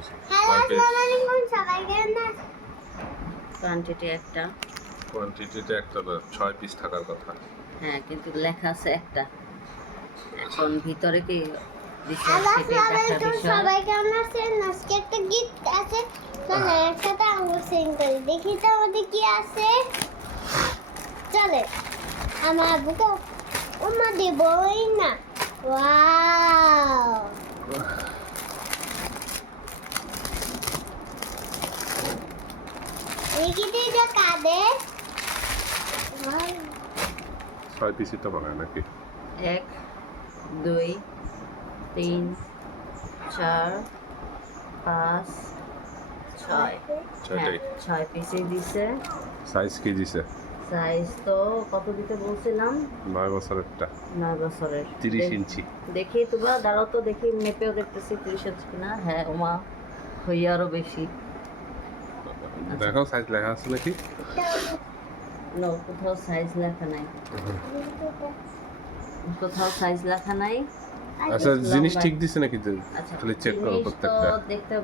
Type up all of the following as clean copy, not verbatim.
দিছি। হ্যালো আসসালামু আলাইকুম সবাই কেমন আছেন? কোয়ান্টিটি একটা, কোয়ান্টিটিতে একটা না 6 পিস থাকার কথা। হ্যাঁ, কিন্তু লেখা আছে একটা। এখন ভিতরে কি দিছে হ্যালো সেটাই আসসালামু দেখার আলাইকুম বিষয়। সবাই কেমন আছেন? আজকে একটা গিফট আছে, চলে একসাথে আনবক্সিং করি। দেখি তো আমাদের কি আছে। চলে আমার বুকে উম্মা দেবই না। ওয়াও, দেখি তো এটা কাদের। 6 পিসই তো বানায় নাকি? 1 2 3 4 5 6, ছয়টাই। 6 পিসই দিছে। সাইজ কি দিছে? সাইজ তো কত দিতে বলছিলাম? 9 বছরেরটা 9 বছরের। 30 ইঞ্চি। দেখি তোমরা দাঁড়াও তো, দেখি মেপেও দেখতেছি 30 ইঞ্চি কিনা। হ্যাঁ ওমা, হইয়া আরো বেশি। দেখো সাইজ লেখা আছে নাকি? নো, কোথাও সাইজ লেখা নাই, কোথাও সাইজ লেখা নাই। আচ্ছা জিনিস ঠিক দিছে নাকি? আচ্ছা, খালি চেক করো জিনিস তো প্রত্যেকটা। দেখতে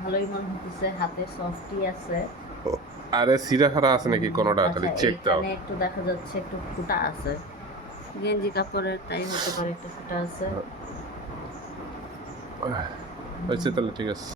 ভালোই মনে হচ্ছে, হাতে সফটই আছে। আরে সিরা খারা আছে নাকি কোনোটা? খালি আচ্ছা, চেক দাও। এখানে একটু দেখা যাচ্ছে একটু ফুটা আছে, গেঞ্জি কাপড়ের, তাই হতে পারে একটু ফুটা আছে। হয়েছে তাহলে ঠিক আছে।